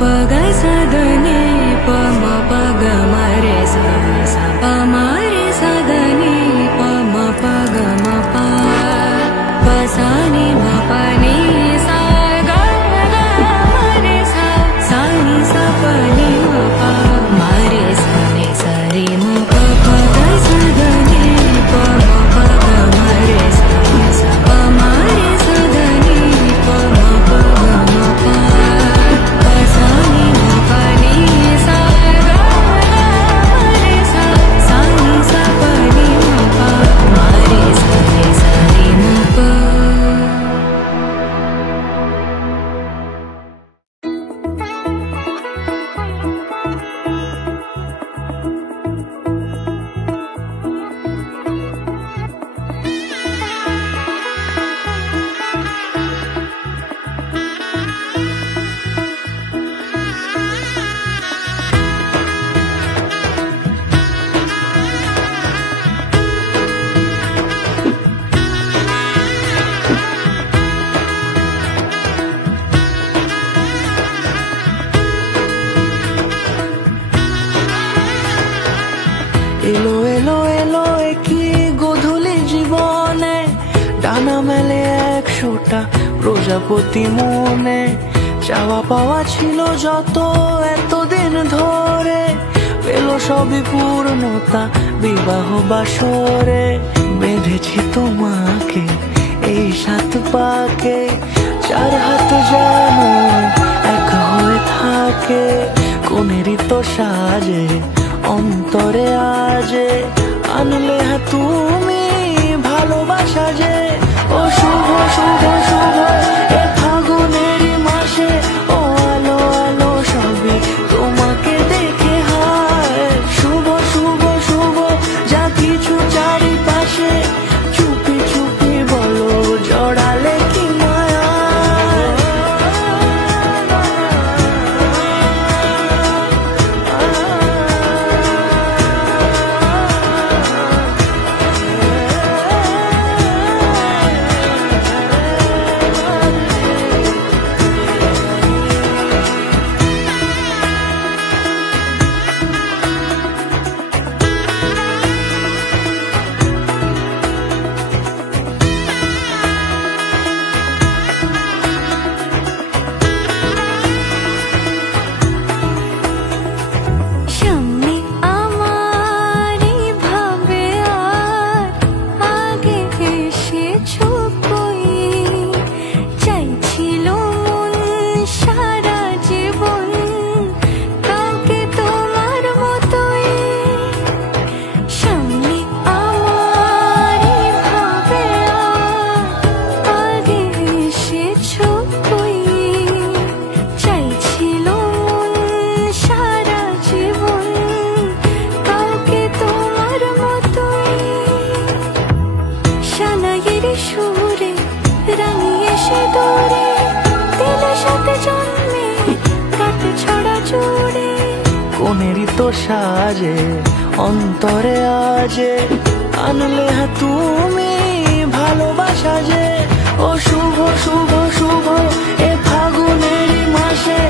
प ग स द नि प म प ग म रे सा सा प म रे सा द नि प म प ग म प प सा नि म प नि सा ग ग म रे सा सा नि सा प नि म प म रे सा नि सा रे म प प ग स द नि प म प ग म रे सा सा प म रे सा द नि प म प ग म प प सा नि म प नि सा ग ग म रे सा सा नि सा प नि म प म रे सा नि सा रे म प। এলো এলো এলো কি গোধূলি জীবনে ডানা মেলে 100টা প্রজাপতি মনে চাওয়া পাওয়া ছিল যত এতদিন ধরে পেল সবই পূর্ণতা বিবাহ বাসরে বেঁধেছি তোমাকে এই 7 পাকে 4 হাত যেন এক হয়ে থাকে কোনেরই তো সাজে অন্তরে আজে আনলে তুমি ভালোবাসা যে ও শুভ শুভ শুভ এ ফাগুনেরই মাসে ও আলো আলো সবই তোমাকে দেখে হয় শুভ শুভ শুভ যা কিছু চারিপাশে চুপি চুপি বলো জড়ালে কি মায়া কোনেরই তো সাজে অন্তরে আজে আনলে তুমি ভালোবাসা যে ও শুভ শুভ শুভ এ ফাগুনেরই মাসে